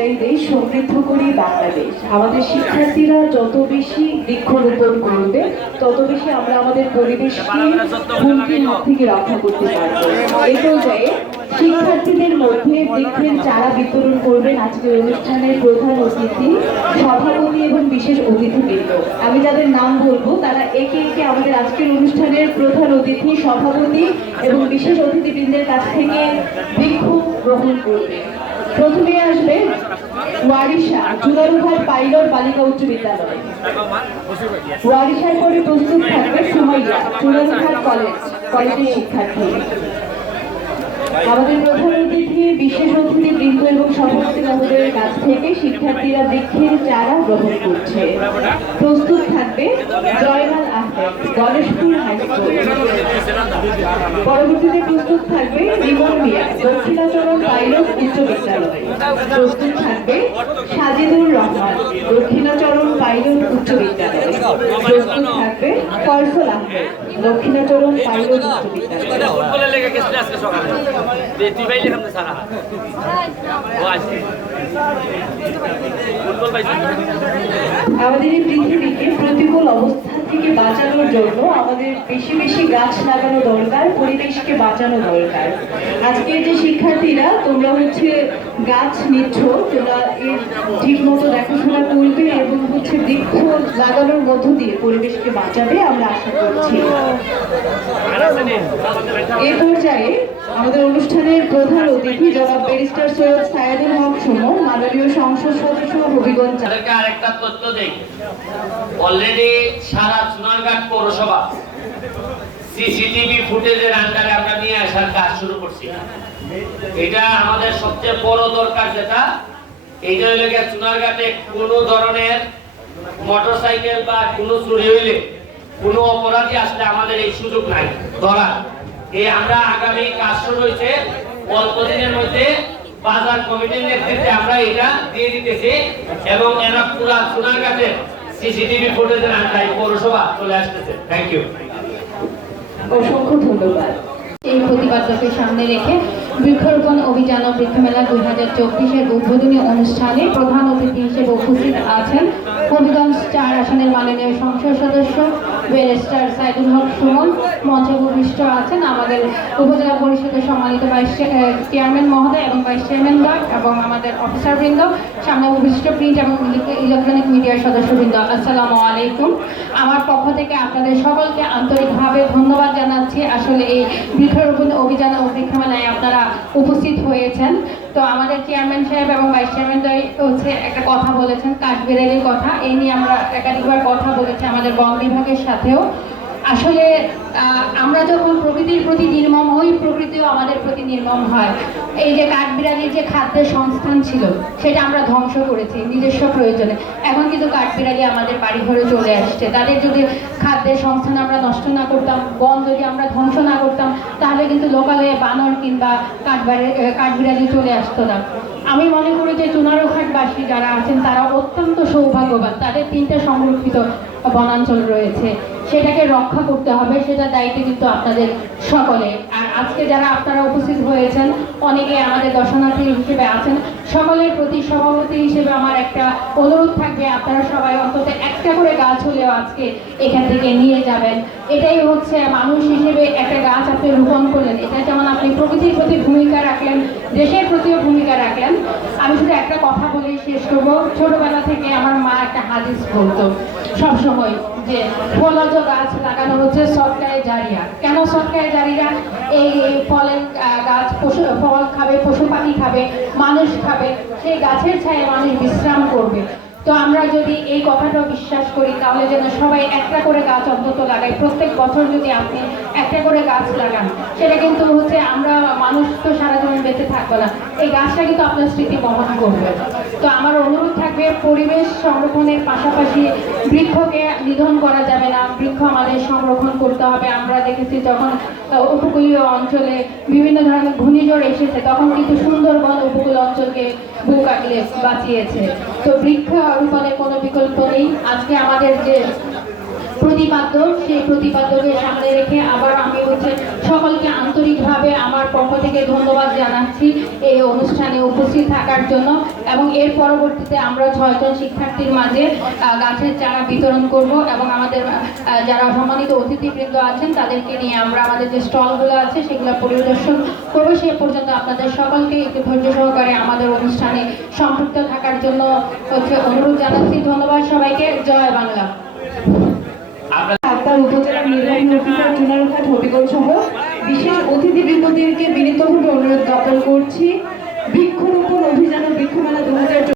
বাঁচাই দেশ, সমৃদ্ধ করি বাংলাদেশ। আমাদের শিক্ষার্থীরা যত বেশি বৃক্ষরোপণ করবে, তত বেশি আমরা আমাদের পরিবেশকে হুমকির হাত থেকে রক্ষা করতে পারবো। এই পর্যায়ে শিক্ষার্থীদের মধ্যে বৃক্ষের চারা বিতরণ করবেন আজকের অনুষ্ঠানের প্রধান অতিথি, সভাপতি এবং বিশেষ অতিথিবৃন্দ। আমি যাদের নাম বলবো তারা একে একে আমাদের আজকের অনুষ্ঠানের প্রধান অতিথি, সভাপতি এবং বিশেষ অতিথিবৃন্দের কাছ থেকে বৃক্ষ গ্রহণ করবে। প্রথমে আসবে ওয়ারিশা জুনারুঘাট পাইলট বালিকা উচ্চ বিদ্যালয়। ওয়ারিশার পরে প্রস্তুত থাকবে সুমাইয়া জুনারুঘাট কলেজের শিক্ষার্থী। আমাদের প্রধান অতিথি, বিশেষ অতিথিবৃন্দ এবং সভাপতি মহোদয়ের কাছ থেকে শিক্ষার্থীরা বৃক্ষের চারা গ্রহণ করছে। প্রস্তুত থাকবে জয়নাল আহমেদ গণেশপুর হাই স্কুল। পরবর্তীতে প্রস্তুত থাকবে রিমন মিয়া দক্ষিণাচরণ পাইলট উচ্চ বিদ্যালয়। প্রস্তুত থাকবে সাজিদুর রহমান দক্ষিণাচরণ পাইলট উচ্চ বিদ্যালয়। প্রস্তুত থাকবে ফয়সল আহমেদ দক্ষিণাচরণ পাইলট উচ্চ বিদ্যালয়। আমাদের এই পৃথিবীকে প্রতিকূল অবস্থা থেকে বাঁচানোর জন্য আমাদের বেশি বেশি গাছ লাগানো দরকার, পরিবেশকে বাঁচানো দরকার। আজকে যে শিক্ষার্থীরা তোমরা গাছ নিচ্ছ, তোমরা এর ঠিক মতো দেখাশোনা করবে এবং বৃক্ষ লাগানোর মধ্য দিয়ে পরিবেশকে বাঁচাবে আমরা আশা করছি। এ পর্যায়ে আমাদের অনুষ্ঠানের প্রধান অতিথি জনাব ব্যারিস্টার সৈয়দ সায়েদুল হক সুমন, মাননীয় সংসদ সদস্য হবিগঞ্জ। আরেকটা তথ্য দেই, অলরেডি সারা সোনারঘাট পৌরসভা সিসিটিভি ফুটেজের আন্ডারে আমরা নিয়ে আসার কাজ শুরু করছি। এটা আমাদের সবচেয়ে বড় দরকার, যেটা এইটা হইলে সোনারঘাটে কোনো ধরনের মোটরসাইকেল বা কোনো চুরি হইলে কোনো অপরাধী আসলে আমাদের এই সুযোগ নাই ধরার। এই আমরা আগামী কাজ শুরু হয়েছে, অল্প দিনের মধ্যে বাজার কমিটির নেতৃত্বে আমরা এটা দিয়ে দিতেছি এবং এরা পুরা সোনারঘাটে সিসিটিভি ফুটেজের আন্ডারে পৌরসভা চলে আসতেছে। থ্যাংক ইউ, অসংখ্য ধন্যবাদ। এই প্রতিবাদকে সামনে রেখে বৃক্ষরোপণ অভিযান ও বৃক্ষমেলা 2024-এর উদ্বোধনী অনুষ্ঠানে প্রধান অতিথি হিসেবে উপস্থিত আছেন হবিগঞ্জ 4 আসনের মাননীয় সংসদ সদস্য ব্যারিস্টার সাইদুল হক সুমন। মঞ্চে উপবিষ্ট আছেন আমাদের উপজেলা পরিষদের সম্মানিত ভাইস চেয়ারম্যান মহোদয় এবং ভাইস চেয়ারম্যান এবং আমাদের অফিসারবৃন্দ, সামনে উপবিষ্ট প্রিন্ট এবং ইলেকট্রনিক মিডিয়ার সদস্যবৃন্দ। আসসালামু আলাইকুম। আমার পক্ষ থেকে আপনাদের সকলকে আন্তরিকভাবে ধন্যবাদ জানাচ্ছি। আসলে এই বৃক্ষরোপণ অভিযান ও বৃক্ষমেলায় আপনারা উপস্থিত হয়েছেন। তো আমাদের চেয়ারম্যান সাহেব এবং ভাইস চেয়ারম্যান একটা কথা বলেছেন, কাঠবিড়ালির কথা। এই নিয়ে আমরা একাধিকবার কথা বলেছি আমাদের বন বিভাগের সাথেও। আসলে আমরা যখন প্রকৃতির প্রতি নির্মম হই, প্রকৃতিও আমাদের প্রতি নির্মম হয়। এই যে কাঠবিড়ালির যে খাদ্যের সংস্থান ছিল, সেটা আমরা ধ্বংস করেছি নিজস্ব প্রয়োজনে। এখন কিন্তু কাঠবিড়ালি আমাদের বাড়ি ঘরে চলে আসছে। তাদের যদি খাদ্যের সংস্থান আমরা নষ্ট না করতাম, বন যদি আমরা ধ্বংস না করতাম, তাহলে কিন্তু লোকালে বানর কিংবা কাঠবিড়ালি চলে আসতো না। আমি মনে করি যে চুনারুঘাটবাসী যারা আছেন তারা অত্যন্ত সৌভাগ্যবান, তাদের 3টা সংরক্ষিত বনাঞ্চল রয়েছে, সেটাকে রক্ষা করতে হবে। সেটা দায়িত্ব কিন্তু আপনাদের সকলে। আর আজকে যারা আপনারা উপস্থিত হয়েছেন, অনেকে আমাদের দর্শনার্থী হিসেবে আছেন, সকলের প্রতি সভাপতি হিসেবে আমার একটা অনুরোধ থাকবে, আপনারা সবাই অন্তত একটা করে গাছ হলেও আজকে এখান থেকে নিয়ে যাবেন। এটাই হচ্ছে মানুষ হিসেবে একটা গাছ আপনি রোপণ করলেন, এটা যেমন আপনি প্রকৃতির প্রতি ভূমিকা রাখলেন, দেশের প্রতিও ভূমিকা রাখলেন। আমি শুধু একটা কথা বলেই শেষ করবো। ছোটবেলা থেকে আমার মা একটা হাদিস বলতো সবসময় যে ফলজ গাছ লাগানো হচ্ছে সদকায়ে জারিয়া। কেন সদকায়ে জারিয়া? এই ফলের গাছ ফল খাবে, পশু পাখি খাবে, মানুষ খাবে, সেই গাছের ছায়ায় মানুষ বিশ্রাম করবে। তো আমরা যদি এই কথাটা বিশ্বাস করি, তাহলে যেন সবাই একটা করে গাছ অন্তত লাগাই। প্রত্যেক বছর যদি আপনি একটা করে গাছ লাগান, সেটা কিন্তু আমরা মানুষ তো সারা জীবন বেঁচে থাকবো না, এই গাছটা কিন্তু আপনার স্মৃতি বহন করবে। তো আমার অনুরোধ থাকবে, পরিবেশ সংরক্ষণের পাশাপাশি বৃক্ষকে নিধন করা যাবে না, বৃক্ষ আমাদের সংরক্ষণ করতে হবে। আমরা দেখেছি যখন উপকূলীয় অঞ্চলে বিভিন্ন ধরনের ঘূর্ণিঝড় এসেছে, তখন কিন্তু সুন্দরবন উপকূল অঞ্চলকে বুক আগলে বাঁচিয়েছে। তো বৃক্ষ রোপণের কোনো বিকল্প নেই। আজকে আমাদের যে প্রতিপাদ্য, সেই প্রতিপাদ্যকে সামনে রেখে আবার আমি সকলকে আন্তরিকভাবে আমার পক্ষ থেকে ধন্যবাদ জানাচ্ছি এই অনুষ্ঠানে উপস্থিত থাকার জন্য। এবং এর পরবর্তীতে আমরা 6 জন শিক্ষার্থীর মাঝে গাছের চারা বিতরণ করব এবং আমাদের যারা সম্মানিত অতিথিবৃন্দ আছেন তাদেরকে নিয়ে আমরা আমাদের যে স্টলগুলো আছে সেগুলো পরিদর্শন করবো। সে পর্যন্ত আপনাদের সকলকে একটু ধৈর্য সহকারে আমাদের অনুষ্ঠানে সম্পৃক্ত থাকার জন্য অনুরোধ জানাচ্ছি। ধন্যবাদ সবাইকে। জয় বাংলা। আক্তার উপজেলা নির্বাহী অফিসার চুনারঘাট হবিগঞ্জ সহ বিশেষ অতিথিবৃন্দদেরকে বিনীতভাবে অনুরোধ জ্ঞাপন করছি, বৃক্ষরোপণ অভিযান ও বৃক্ষমেলা 2024